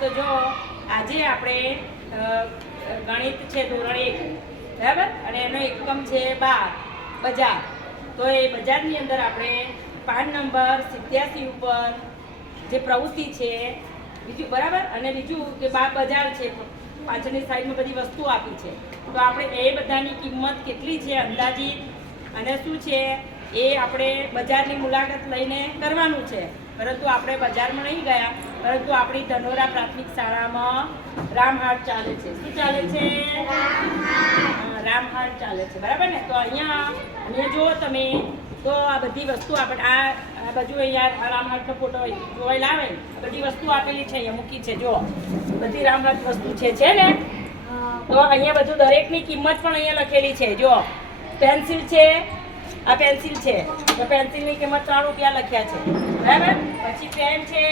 તો જો આજે આપણે ગણિત છે ધોરણ 1 બરાબર, અને એનો એકમ છે 12 બજાર. તો એ બજારની અંદર આપણે પાન નંબર 87 ઉપર જે પ્રવૃત્તિ છે બીજું બરાબર, અને બીજું કે બજાર છે, પાછળની સાઈડમાં બધી વસ્તુ આપી છે. તો આપણે એ બધાની કિંમત કેટલી છે અંદાજિત અને શું છે એ આપણે બજારની મુલાકાત લઈને કરવાનું છે. પરંતુ આપણે બજારમાં નહીં ગયા, પરંતુ આપણી ધનોરા પ્રાથમિક શાળામાં રામહાટ ચાલે છે. શું ચાલે છે? રામહાટ ચાલે છે, બરાબર ને? તો અહીંયા જુઓ તમે, તો આ બધી વસ્તુ આપણે આ બાજુ અહીંયા રામહાટનો ફોટો જોવાય લાવે, આ બધી વસ્તુ આપેલી છે, અહીંયા મૂકી છે. જુઓ બધી રામહાટ વસ્તુ છે ને? તો અહીંયા બધું દરેકની કિંમત પણ અહીંયા લખેલી છે. જુઓ પેન્સિલ છે, આ પેન્સિલ છે, તો પેન્સિલની કિંમત 3 રૂપિયા લખ્યા છે, બરાબર. પછી પેન છે,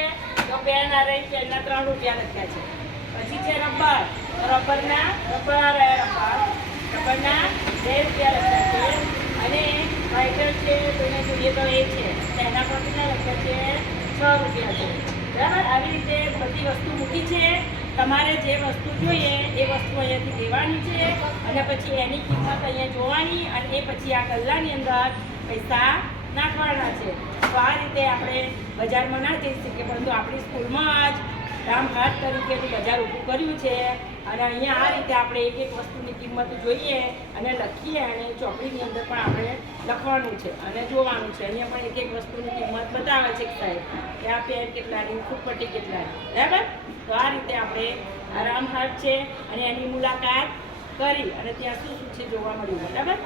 તો પેન આ રહી, પેનના 3 રૂપિયા લખ્યા છે. પછી છે રબર, રબરના 2 રૂપિયા લખ્યા છે. અને રાઇટર છે, તો એને જોઈએ તો એ છે, તેના પર કેટલા લખ્યા છે? 6 રૂપિયા છે, બરાબર. આવી રીતે બધી વસ્તુ મૂકી છે. તમારે જે વસ્તુ જોઈએ એ વસ્તુ અહીંયાથી લેવાની છે, અને પછી એની કિંમત અહીંયા જોવાની, અને એ પછી આ ગલ્લાની અંદર પૈસા નાખવાના છે. તો આ રીતે આપણે બજારમાં ના જઈ શકીએ, પરંતુ આપણી સ્કૂલમાં જ રામહાટ તરીકેનું બજાર ઊભું કર્યું છે. અને અહીંયા આ રીતે આપણે એક એક વસ્તુની કિંમત જોઈએ અને લખીએ, અને ચોપડીની અંદર પણ આપણે લખવાનું છે અને જોવાનું છે. અહીંયા પણ એક એક વસ્તુની કિંમત બતાવે છે સાહેબ, કે આ પેન કેટલાની, ફૂટપટ્ટી કેટલાની, બરાબર. તો આ રીતે આપણે આ રામહાટ છે અને એની મુલાકાત કરી અને ત્યાં શું શું છે જોવા મળ્યું, બરાબર.